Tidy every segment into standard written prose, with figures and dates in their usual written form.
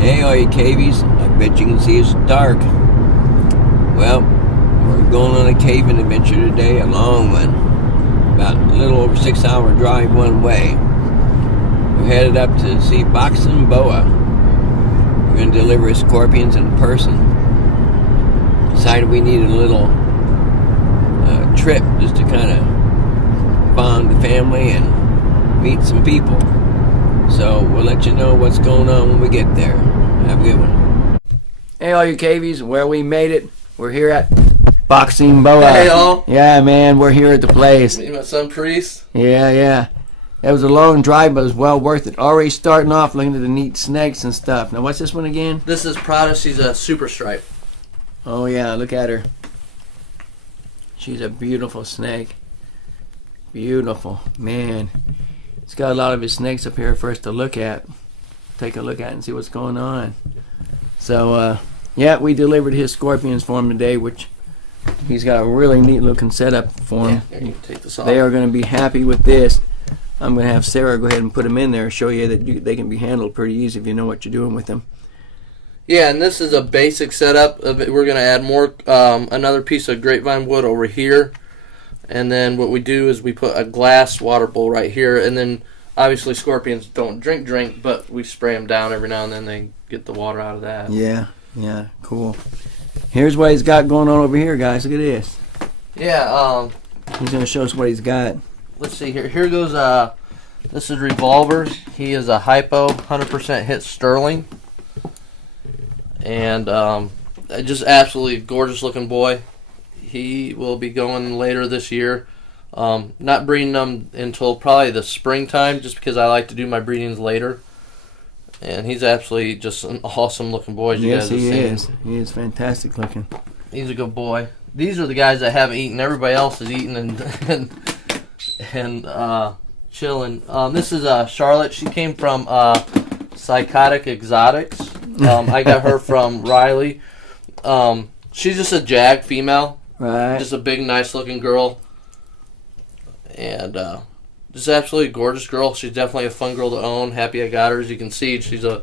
Hey, all you cavies, I bet you can see it's dark. Well, we're going on a caving adventure today, a long one. About a little over 6 hour drive one way. We're headed up to see Boxing Boa. We're going to deliver his scorpions in person. Decided we needed a little trip just to kind of bond the family and meet some people. So we'll let you know what's going on when we get there. Have a good one. Hey, all you cavies, well, we made it. We're here at Boxing Boa. Hey, all. Yeah, man, we're here at the place. Me and my son, Priest. Yeah. That was a long drive, but it was well worth it. Already starting off looking at the neat snakes and stuff. Now, what's this one again? This is Prada. She's a super stripe. Oh, yeah, look at her. She's a beautiful snake. Beautiful, man. He's got a lot of his snakes up here for us to look at. Take a look at and see what's going on. So, yeah, we delivered his scorpions for him today, which he's got a really neat looking setup for him. Yeah, you can take this off. They are going to be happy with this. I'm going to have Sarah go ahead and put them in there and show you that they can be handled pretty easy if you know what you're doing with them. Yeah, and this is a basic setup. We're going to add more, another piece of grapevine wood over here. And then what we do is we put a glass water bowl right here. And then, obviously, scorpions don't drink, but we spray them down every now and then. They get the water out of that. Yeah, cool. Here's what he's got going on over here, guys. Look at this. Yeah, he's going to show us what he's got. Let's see here. Here goes, this is Revolver. He is a hypo, 100% hit Sterling. And just absolutely gorgeous looking boy. He will be going later this year. Not breeding them until probably the springtime, just because I like to do my breedings later. And he's absolutely just an awesome looking boy. Yes, he is. He is fantastic looking. He's a good boy. These are the guys that haven't eaten. Everybody else is eating and chilling. This is Charlotte. She came from Psychotic Exotics. I got her from Riley. She's just a jag female. Right. Just a big, nice-looking girl. And just absolutely gorgeous girl. She's definitely a fun girl to own. Happy I got her. As you can see, she's a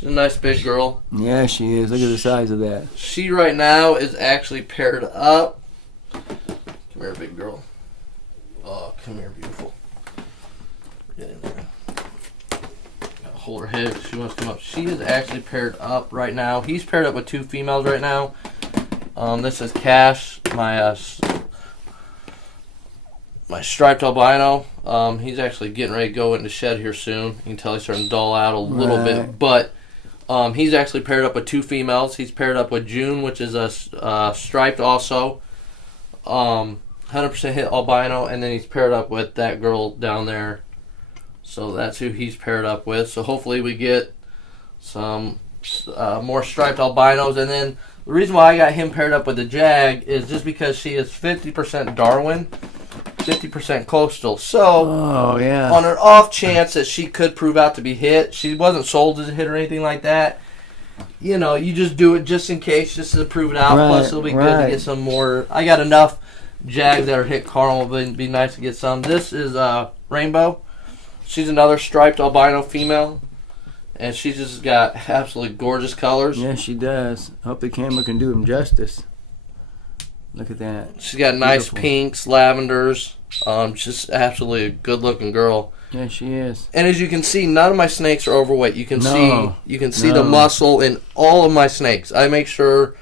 nice big girl. Yeah, she is. Look at the size of that. She right now is actually paired up. Come here, big girl. Oh, come here, beautiful. Get in there. Hold her head. She wants to come up. She is actually paired up right now. He's paired up with two females right now. This is Cash, my striped albino. He's actually getting ready to go into shed here soon. You can tell he's starting to dull out a little bit, but he's actually paired up with two females. He's paired up with June, which is a striped also, 100% hit albino, and then he's paired up with that girl down there. So that's who he's paired up with. So hopefully we get some more striped albinos. And then the reason why I got him paired up with the Jag is just because she is 50% Darwin, 50% coastal. So on an off chance that she could prove out to be hit, she wasn't sold as a hit or anything like that. You know, you just do it just in case, just to prove it out. Plus it'll be good to get some more. I got enough Jags that are hit caramel, but it'd be nice to get some. This is Rainbow. She's another striped albino female, and she's just got absolutely gorgeous colors. Yeah, she does. I hope the camera can do him justice. Look at that. She's got nice pinks, lavenders. Just absolutely a good-looking girl. Yeah, she is. And as you can see, none of my snakes are overweight. You can see the muscle in all of my snakes. I make sure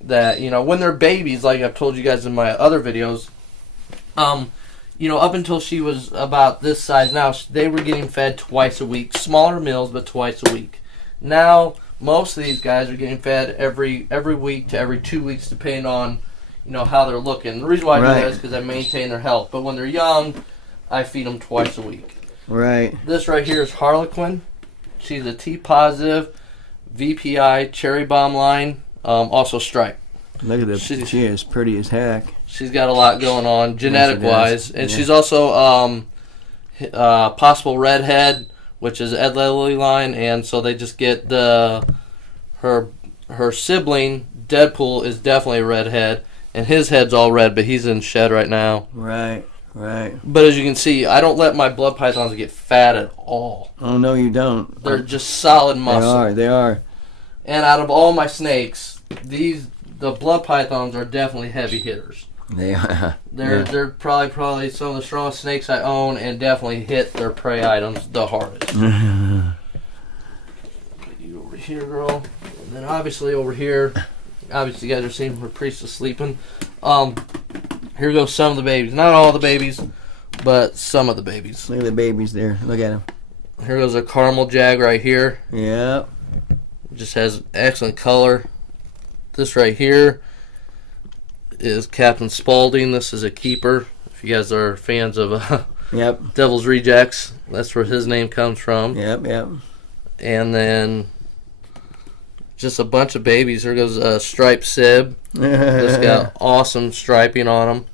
that, you know, when they're babies, like I've told you guys in my other videos, you know, up until she was about this size now, they were getting fed twice a week. Smaller meals, but twice a week. Now, most of these guys are getting fed every week to every 2 weeks, depending on, you know, how they're looking. The reason why I do that is because I maintain their health. But when they're young, I feed them twice a week. Right. This right here is Harlequin. She's a T-positive, VPI, cherry bomb line, also striped. Look at this. She is pretty as heck. She's got a lot going on genetic-wise. And she's also possible redhead, which is Ed Lily line. And so they just get her sibling, Deadpool, is definitely a redhead. And his head's all red, but he's in shed right now. Right. Right. But as you can see, I don't let my blood pythons get fat at all. Oh, no, you don't. They're just solid muscle. They are. And out of all my snakes, the blood pythons are definitely heavy hitters. They are. They're probably some of the strongest snakes I own, and definitely hit their prey items the hardest. Put you over here, girl. And then obviously over here, obviously you guys are seeing where Priest is sleeping. Here goes some of the babies. Not all the babies, but some of the babies. Look at the babies there. Look at them. Here goes a caramel jag right here. Yep. Just has excellent color. This right here is Captain Spaulding. This is a keeper. If you guys are fans of Yep. Devil's Rejects, that's where his name comes from. Yep. And then just a bunch of babies. Here goes a striped sib. This got awesome striping on them.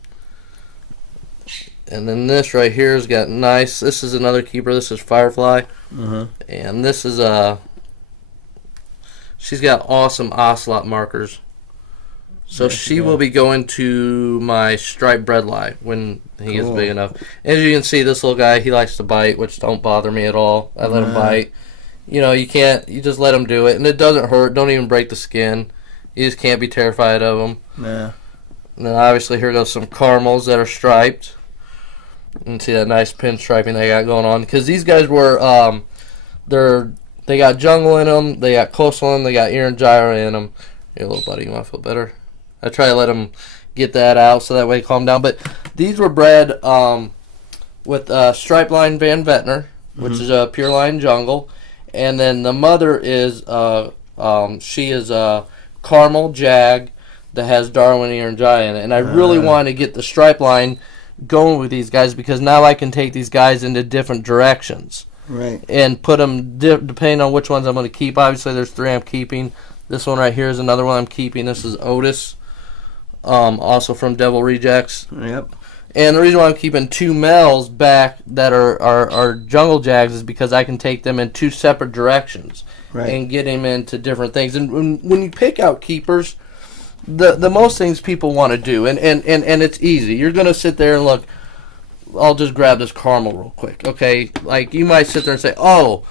And then this right here has got nice. This is another keeper. This is Firefly. And this is she's got awesome ocelot markers. So she will be going to my striped bredli when he gets big enough. As you can see, this little guy, he likes to bite, which don't bother me at all. I let him bite. You know, you just let him do it, and it doesn't hurt. Don't even break the skin. You just can't be terrified of them. Yeah. And then obviously here goes some caramels that are striped. And see that nice pin striping they got going on. Because these guys were, they got jungle in them, they got coastal in them, they got ear and gyro in them. Here, little buddy, you want to feel better? I try to let him get that out so that way he calm down. But these were bred with stripe line Van Vetner, which is a pure line jungle. And then the mother is, she is a caramel jag that has Darwin ear and gyro in it. And I really wanted to get the stripe line going with these guys because now I can take these guys into different directions. Right. And put them, depending on which ones I'm going to keep. Obviously, there's 3 I'm keeping. This one right here is another one I'm keeping. This is Otis, also from Devil Rejects. Yep. And the reason why I'm keeping 2 males back that are jungle jags is because I can take them in 2 separate directions and get them into different things. And when you pick out keepers, the most things people want to do, and it's easy. You're going to sit there and look, I'll just grab this caramel real quick. Okay, like you might sit there and say, oh,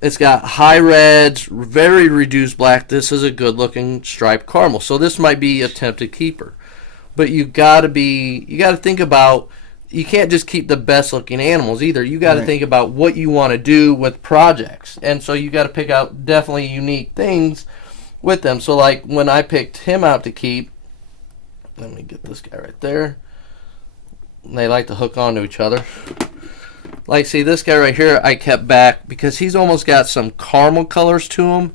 it's got high reds, very reduced black. This is a good-looking striped caramel. So this might be a tempted keeper. But you got to think about, you can't just keep the best-looking animals either. You got to think about what you want to do with projects. And so you got to pick out definitely unique things with them. So like when I picked him out to keep, let me get this guy right there. They like to hook onto each other. Like, see, this guy right here I kept back because he's almost got some caramel colors to him.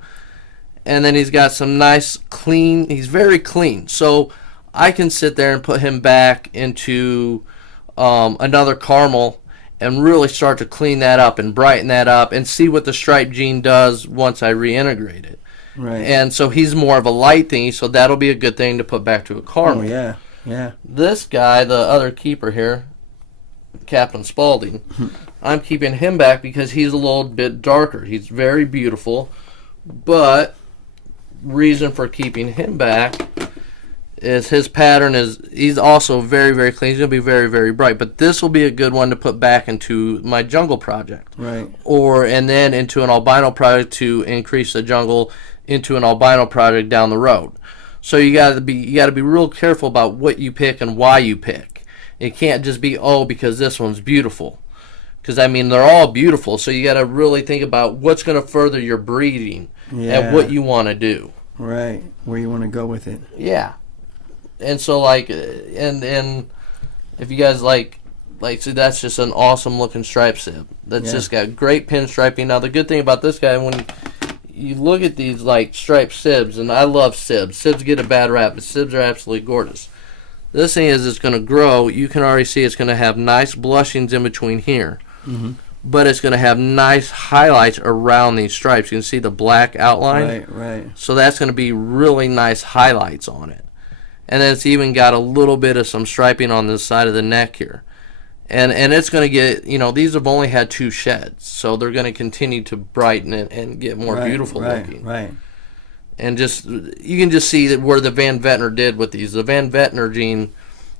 And then he's got some nice clean, he's very clean. So I can sit there and put him back into another caramel and really start to clean that up and brighten that up and see what the stripe gene does once I reintegrate it. Right. And so he's more of a light thing, so that'll be a good thing to put back to a caramel. Oh, yeah. This guy, the other keeper here, Captain Spaulding, I'm keeping him back because he's a little bit darker. He's very beautiful, but reason for keeping him back is his pattern is, he's also very, very clean. He's going to be very, very bright. But this will be a good one to put back into my jungle project. Right. And then into an albino project to increase the jungle into an albino project down the road. So you got to be real careful about what you pick and why you pick. It can't just be, because this one's beautiful. Because, I mean, they're all beautiful. So you got to really think about what's going to further your breeding and what you want to do. Right. Where you want to go with it. Yeah. And so, like, and if you guys like, so that's just an awesome looking stripe sib. That's just got great pinstriping. Now, the good thing about this guy, when you look at these, like, striped sibs, and I love sibs. Sibs get a bad rap, but sibs are absolutely gorgeous. This thing is, it's going to grow. You can already see it's going to have nice blushings in between here. Mm-hmm. But it's going to have nice highlights around these stripes. You can see the black outline. Right. So that's going to be really nice highlights on it. And then it's even got a little bit of some striping on the side of the neck here. And it's going to get, these have only had 2 sheds. So they're going to continue to brighten it and get more beautiful looking. Right. And you can just see that where the Van Vetner did with these. The Van Vetner gene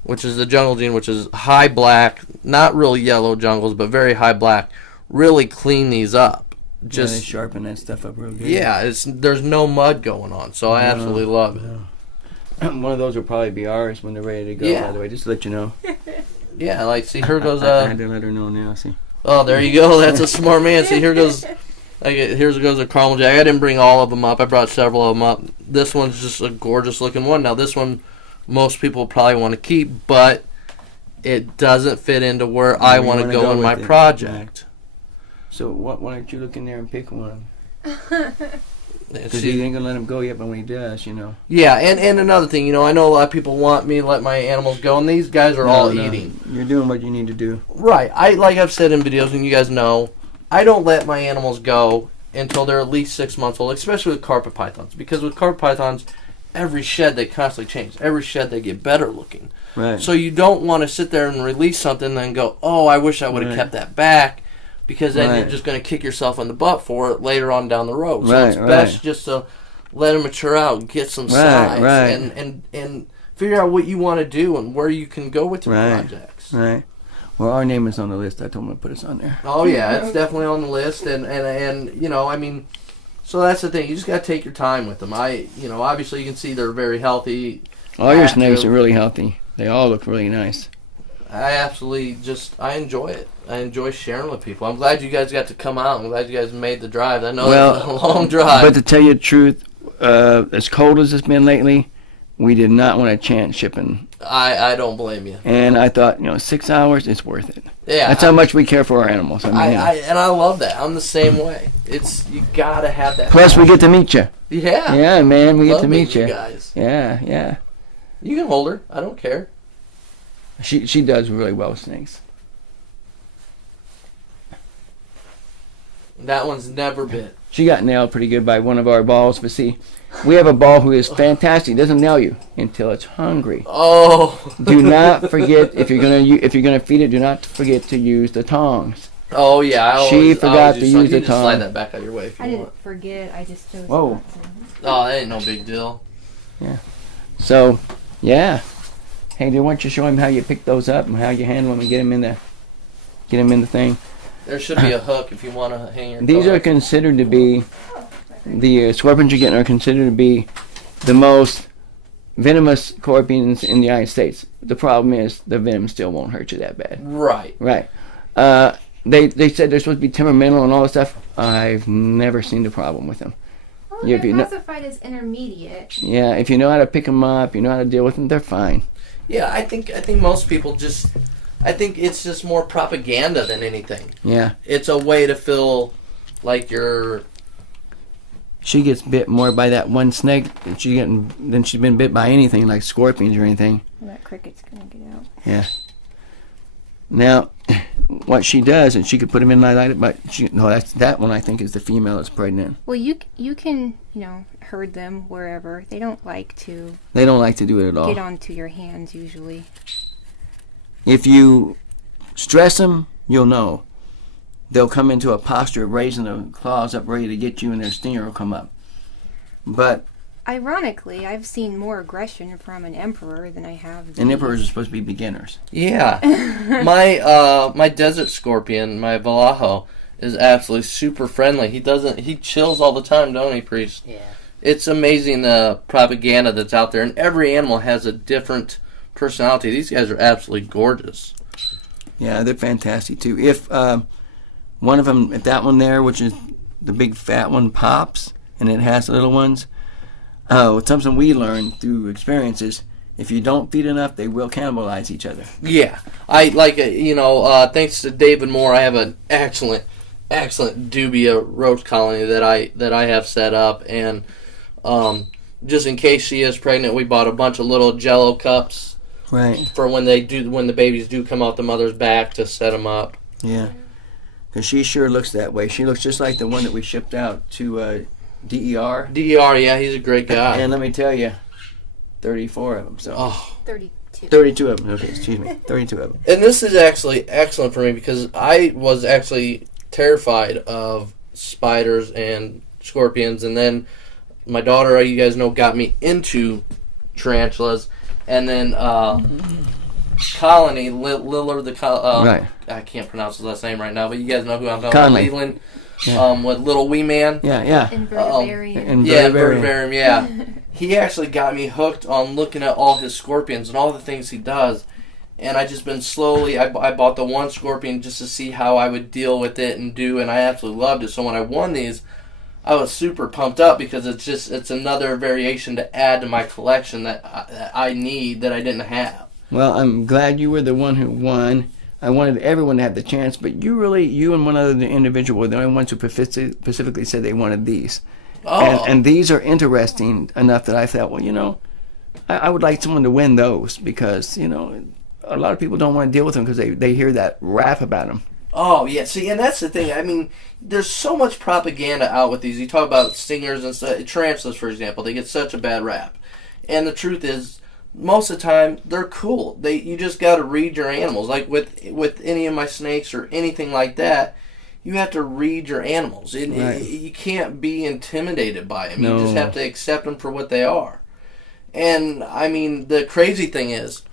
which is the jungle gene, which is high black, not really yellow jungles, but very high black, really clean these up. Just they sharpen that stuff up real good. Yeah, there's no mud going on, so I absolutely love it. One of those will probably be ours when they're ready to go, by the way, just to let you know. Yeah, like, see, here goes... I had to let her know now, see. Oh, there you go. That's a smart man. See, here goes a caramel jack. I didn't bring all of them up. I brought several of them up. This one's just a gorgeous-looking one. Now, this one, most people probably want to keep, but it doesn't fit into where I want to go in my project. So why don't you look in there and pick one? Because he ain't going to let him go yet, but when he does, you know. Yeah, and another thing, you know, I know a lot of people want me to let my animals go, and these guys are all eating. You're doing what you need to do. Right. Like I've said in videos, and you guys know, I don't let my animals go until they're at least 6 months old, especially with carpet pythons. Because with carpet pythons, every shed they constantly change. Every shed they get better looking. Right. So you don't want to sit there and release something and then go, oh, I wish I would have kept that back. Because then you're just going to kick yourself in the butt for it later on down the road. So it's best just to let them mature out, get some size, and figure out what you want to do and where you can go with your projects. Right. Well, our name is on the list. I told him to put us on there. Oh, yeah. It's definitely on the list. And you know, I mean, so that's the thing. You just got to take your time with them. Obviously you can see they're very healthy. All your snakes are really healthy. They all look really nice. I absolutely I enjoy it. I enjoy sharing with people. I'm glad you guys got to come out. I'm glad you guys made the drive. I know it's a long drive. But to tell you the truth, as cold as it's been lately, we did not want to chance shipping. I don't blame you. And I thought, 6 hours, it's worth it. Yeah, that's how much we care for our animals. And I love that. I'm the same way. You gotta have that. Plus, we get to meet you. Yeah. Yeah, man, we get to meet you guys. Yeah. You can hold her. I don't care. She does really well with snakes. That one's never bit. She got nailed pretty good by one of our balls, but see, we have a ball who is fantastic. Doesn't nail you until it's hungry. Oh! Do not forget if you're gonna feed it. Do not forget to use the tongs. Oh yeah, she forgot to use the tongs. Slide that back out your way if you want. I didn't forget. I just chose. Whoa! Not to. Oh, that ain't no big deal. Yeah. So, yeah. Hey, why don't you show him how you pick those up and how you handle them and get them in the thing. There should be a hook if you want to hang your. These are considered to be the scorpions you're getting are considered to be the most venomous scorpions in the United States. The problem is the venom still won't hurt you that bad. Right. They said they're supposed to be temperamental and all this stuff. I've never seen the problem with them. Well, they're classified as intermediate. Yeah, if you know how to pick them up, you know how to deal with them, they're fine. Yeah, I think most people I think it's just more propaganda than anything. Yeah. It's a way to feel like you're... She gets bit more by that one snake than she's been bit by anything, like scorpions or anything. Well, that cricket's going to get out. Yeah. Now, what she does, and she could put them in like that, but that one I think is the female that's pregnant. Well, you can, herd them wherever. They don't like to... They don't like to do it at all. Get onto your hands, usually. If you stress them, you'll know. They'll come into a posture of raising their claws up ready to get you, and their stinger will come up. But... Ironically, I've seen more aggression from an emperor than I have... And emperors are supposed to be beginners. Yeah. My desert scorpion, my Vallejo, is absolutely super friendly. He chills all the time, don't he, Priest? Yeah. It's amazing the propaganda that's out there, and every animal has a different personality. These guys are absolutely gorgeous. Yeah, they're fantastic too. If one of them, if that one there, which is the big fat one, pops and it has little ones, it's something we learned through experiences. If you don't feed enough, they will cannibalize each other. Yeah, I like thanks to David Moore, I have an excellent dubia roach colony that I have set up, and just in case she is pregnant, we bought a bunch of little Jello cups. Right. For when the babies do come out the mother's back to set them up. Yeah. Because she sure looks that way. She looks just like the one that we shipped out to DER. DER, yeah, he's a great guy. And let me tell you, 34 of them. So. 32. 32 of them. Okay, excuse me. 32 of them. And this is actually excellent for me because I was actually terrified of spiders and scorpions, and then my daughter, you guys know, got me into tarantulas. And then Colony, Lillard, right. I can't pronounce his last name right now, but you guys know who I'm talking Conley. about. Cleveland, yeah. With Little Wee Man. Yeah. Invertebrarium. Invertebrarium, yeah. He actually got me hooked on looking at all his scorpions and all the things he does. And I just been slowly, I bought the one scorpion just to see how I would deal with it and I absolutely loved it. So when I won these, I was super pumped up because it's another variation to add to my collection that I need that I didn't have. Well, I'm glad you were the one who won. I wanted everyone to have the chance, but you and one other individual were the only ones who specifically said they wanted these. Oh. And these are interesting enough that I thought, well, I would like someone to win those because, a lot of people don't want to deal with them because they hear that rap about them. Oh, yeah. See, and that's the thing. I mean, there's so much propaganda out with these. You talk about stingers and stuff. Tarantulas, for example, they get such a bad rap. And the truth is, most of the time, they're cool. You just got to read your animals. Like with any of my snakes or anything like that, you have to read your animals. Right. You can't be intimidated by them. No. You just have to accept them for what they are. And, I mean, the crazy thing is,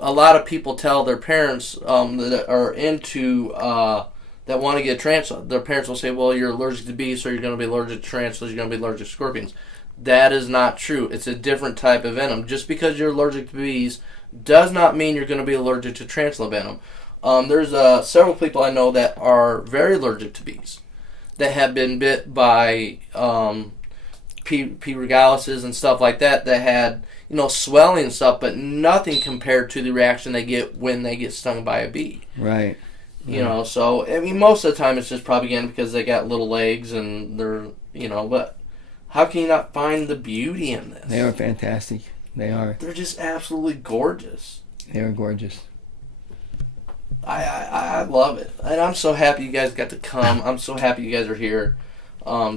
a lot of people tell their parents that are into, that want to get a tarantula, their parents will say, well, you're allergic to bees, so you're going to be allergic to tarantulas, you're going to be allergic to scorpions. That is not true. It's a different type of venom. Just because you're allergic to bees does not mean you're going to be allergic to tarantula venom. There's several people I know that are very allergic to bees that have been bit by P. regalises and stuff like that had swelling and stuff, but nothing compared to the reaction they get when they get stung by a bee. Right. So I mean, most of the time it's just propaganda because they got little legs and they're but how can you not find the beauty in this? They are fantastic. They are. They're just absolutely gorgeous. They are gorgeous. I love it, and I'm so happy you guys got to come. I'm so happy you guys are here,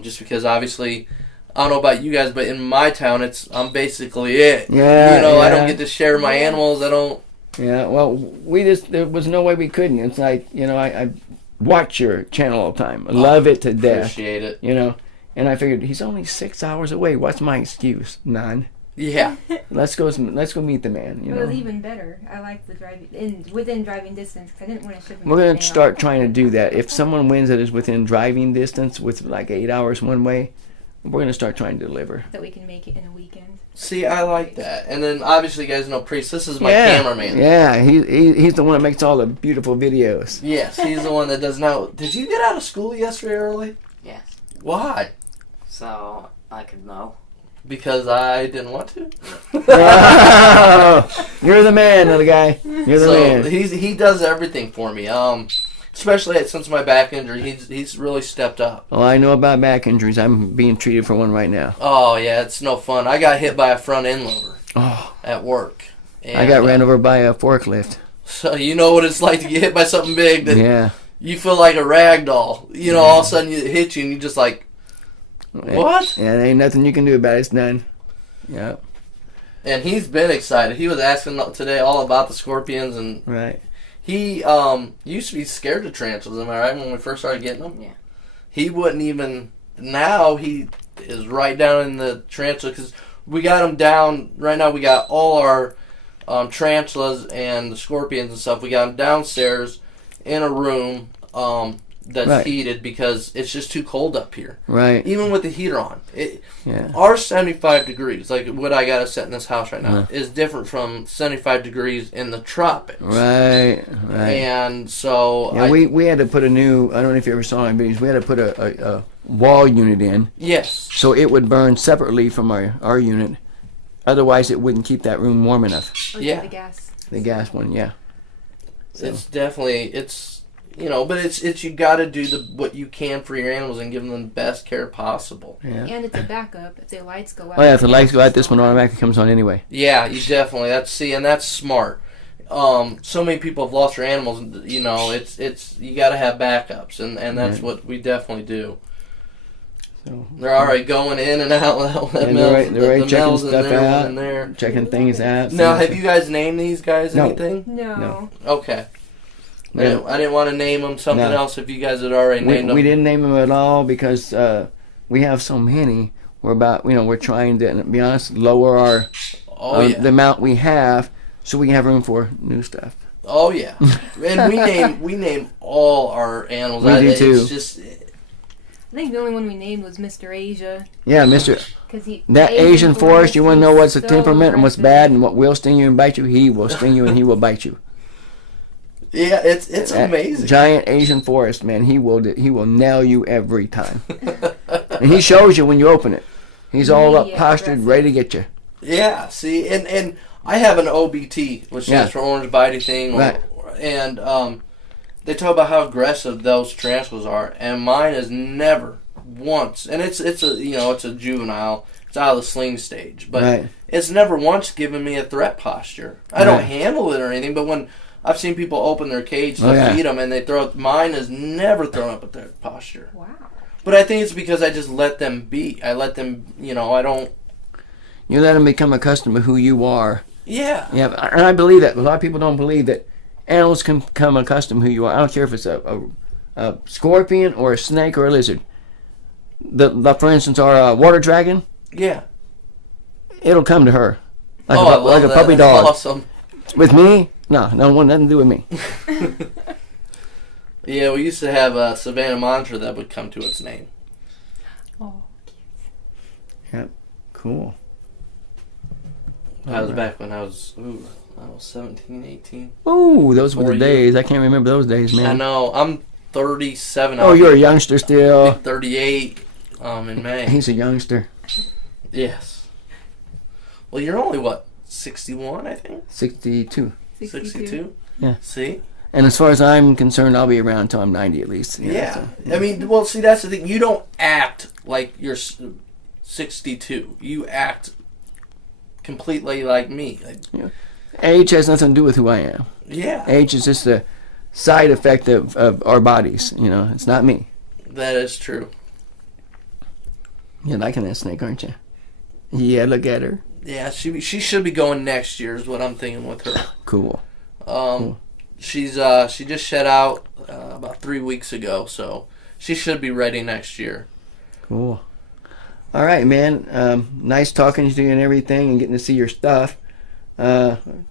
just because obviously, I don't know about you guys, but in my town, I'm basically it. Yeah, I don't get to share my animals. I don't. Yeah, well, there was no way we couldn't. It's like, I watch your channel all the time. I love it to death. Appreciate it. And I figured he's only 6 hours away. What's my excuse? None. Yeah. Let's go meet the man. Well, it's even better. I like the within driving distance because I didn't want to ship him. We're going to start trying to do that. If someone wins that is within driving distance with like 8 hours one way, we're going to start trying to deliver. That we can make it in a weekend. See, I like that. And then obviously you guys know Priest. This is my cameraman. Yeah, he's the one that makes all the beautiful videos. Yes, he's the one that does now. Did you get out of school yesterday early? Yes. Why? So I could mow. Because I didn't want to. Oh, you're the man, little guy. You're the man. He does everything for me. Especially since my back injury, he's really stepped up. Oh, I know about back injuries. I'm being treated for one right now. Oh yeah, it's no fun. I got hit by a front end loader at work. And I got ran over by a forklift. So you know what it's like to get hit by something big. That you feel like a rag doll. All of a sudden it hits you and you just like, what? Yeah, there ain't nothing you can do about it. It's done. Yeah. And he's been excited. He was asking today all about the scorpions and right. He used to be scared of tarantulas. Am I right? When we first started getting them, yeah. He wouldn't even. Now he is right down in the tarantula because we got him down right now. We got all our tarantulas and the scorpions and stuff. We got them downstairs in a room. That's heated because it's just too cold up here. Right. Even with the heater on. Our 75 degrees, like what I got to set in this house right now, is different from 75 degrees in the tropics. Right. And so... Yeah, we had to put a new... I don't know if you ever saw my videos. We had to put a wall unit in. Yes. So it would burn separately from our unit. Otherwise, it wouldn't keep that room warm enough. The gas. The gas one, yeah. So. It's definitely... but it's you got to do what you can for your animals and give them the best care possible. Yeah. And it's a backup if the lights go out. Oh yeah, if the lights go out, this one automatically comes on anyway. Yeah, you definitely. And that's smart. So many people have lost their animals. It's you got to have backups, and that's what we definitely do. So they're already going in and out. They're already checking stuff out, checking things out. Now, have you guys named these guys anything? No. Okay. I didn't want to name them something else if you guys had already named them. We didn't name them at all because we have so many. We're trying to, be honest, lower the amount we have so we can have room for new stuff. Oh yeah, and we name all our animals. We do too. It's just, I think the only one we named was Mr. Asia. Yeah, Mr. Cause That Asian forest, you want to know what's a so temperament and what's aggressive. bad and what will sting you and bite you? He will sting you and he will bite you. yeah, it's That amazing. giant Asian forest, man, he will nail you every time. And he shows you when you open it. He's all up Yeah, postured, aggressive. ready to get you. Yeah, see, and I have an OBT, which Yeah. stands for orange bitey thing, Right. and they talk about how aggressive those tarantulas are, and mine is never once, and it's a juvenile, it's out of the sling stage, but Right. it's never once given me a threat posture. I don't Right. handle it or anything, but when I've seen people open their cage to Oh, yeah. feed them, and they throw it, mine has never thrown up a threat posture. Wow. But I think it's because I just let them be. I let them, I don't. You let them become accustomed to who you are. Yeah. Yeah, and I believe that. A lot of people don't believe that animals can become accustomed to who you are. I don't care if it's a scorpion or a snake or a lizard. For instance, our water dragon, Yeah. it'll come to her. Like I a love that. puppy That's dog. awesome. With me, no want nothing to do with me. Yeah, we used to have a Savannah monitor that would come to its name. Oh. Cool. That was back when I was 17, 18. Ooh, those were the 4 days. I can't remember those days, I man. know. I'm 37. Oh, you're a youngster still. 38 in May. He's a youngster. Yes. Well, you're only, what, 61, I think? 62. 62? Yeah. See? And as far as I'm concerned, I'll be around until I'm 90 at least. you know, Yeah. so, I mean, well, see, that's the thing. You don't act like you're 62. You act completely like me. Age has nothing to do with who I am. Yeah. Age is just a side effect of our bodies. It's not me. That is true. You're liking that snake, aren't you? Yeah, look at her. Yeah, she should be going next year is what I'm thinking with her. Cool. She just shed out about 3 weeks ago, so she should be ready next year. Cool. All right, man. Nice talking to you and everything and getting to see your stuff.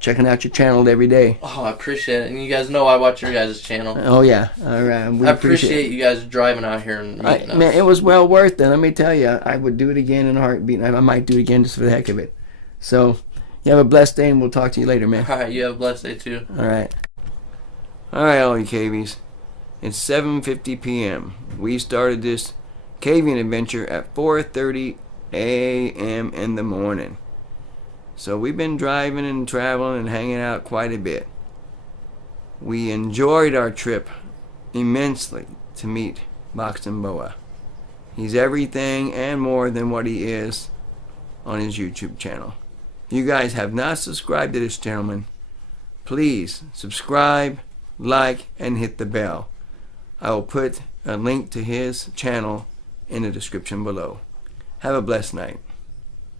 Checking out your channel every day. Oh, I appreciate it, and you guys know I watch your guys' channel. Oh, yeah. All right. We I appreciate you guys driving out here and meeting us. Man, it was well worth it. Let me tell you, I would do it again in a heartbeat. I might do it again just for the heck of it. So, you have a blessed day, and we'll talk to you later, man. All right, you have a blessed day too. All right. All right, all you cavies. It's 7:50 p.m. We started this caving adventure at 4:30 a.m. in the morning. So we've been driving and traveling and hanging out quite a bit. We enjoyed our trip immensely to meet Boxing Boa. He's everything and more than what he is on his YouTube channel. If you guys have not subscribed to this gentleman, please subscribe, like, and hit the bell. I will put a link to his channel in the description below. Have a blessed night.